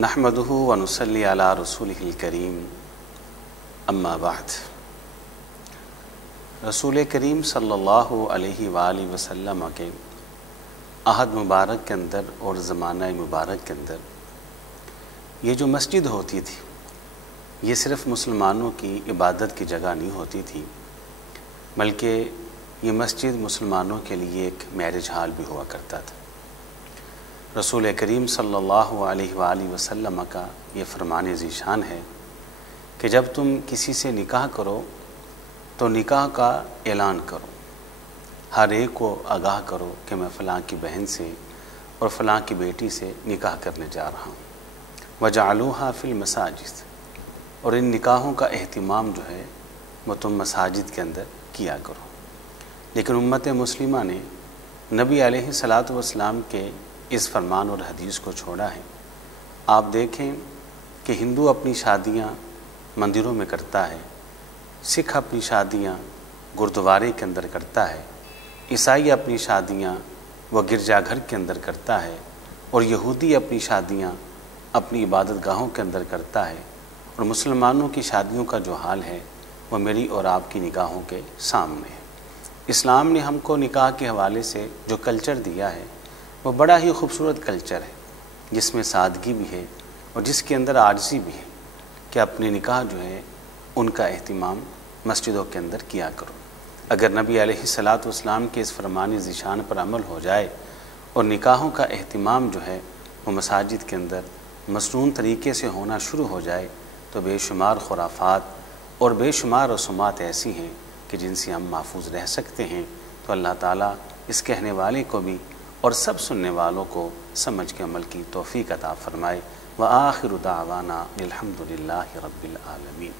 नहमदुहु व नुसल्ली अला रसूलिहिल करीम अम्मा बाद। रसूल करीम सल्लल्लाहु अलैहि वालैहि वसल्लम के अहद मुबारक के अंदर और ज़माना मुबारक के अंदर ये जो मस्जिद होती थी ये सिर्फ़ मुसलमानों की इबादत की जगह नहीं होती थी, बल्कि ये मस्जिद मुसलमानों के लिए एक मैरिज हाल भी हुआ करता था। रसूल करीम सल्लल्लाहु अलैहि वसल्लम का ये फरमान ज़ीशान है कि जब तुम किसी से निकाह करो तो निकाह का ऐलान करो, हर एक को आगाह करो कि मैं फ़लाँ की बहन से और फ़लाँ की बेटी से निकाह करने जा रहा हूँ। वजअलूहा फ़िल मसाजिद, और इन निकाहों का एहतिमाम जो है वो तुम मसाजिद के अंदर किया करो। लेकिन उम्मत मुस्लिमा ने नबी अलैहिस्सलातु वस्सलाम के इस फरमान और हदीस को छोड़ा है। आप देखें कि हिंदू अपनी शादियां मंदिरों में करता है, सिख अपनी शादियां गुरुद्वारे के अंदर करता है, ईसाई अपनी शादियां वो गिरजाघर के अंदर करता है, और यहूदी अपनी शादियां अपनी इबादत गाहों के अंदर करता है। और मुसलमानों की शादियों का जो हाल है वो मेरी और आपकी निगाहों के सामने है। इस्लाम ने हमको निकाह के हवाले से जो कल्चर दिया है वो बड़ा ही खूबसूरत कल्चर है, जिसमें सादगी भी है और जिसके अंदर आजिज़ी भी है कि अपने निकाह जो है उनका एहतिमाम मस्जिदों के अंदर किया करो। अगर नबी अलैहिस्सलातु वस्सलाम के इस फरमान ज़ीशान पर अमल हो जाए और निकाहों का एहतिमाम जो है वो मसाजिद के अंदर मसनून तरीके से होना शुरू हो जाए तो बेशुमार खुराफात और बेशुमार रसूमात ऐसी हैं कि जिनसे हम महफूज रह सकते हैं। तो अल्लाह ताला इस कहने वाले को भी और सब सुनने वालों को समझ के अमल की तौफ़ीक़ अता फ़रमाए। व आखिरु दावाना अल्हम्दुलिल्लाहि रब्बिल आलमीन।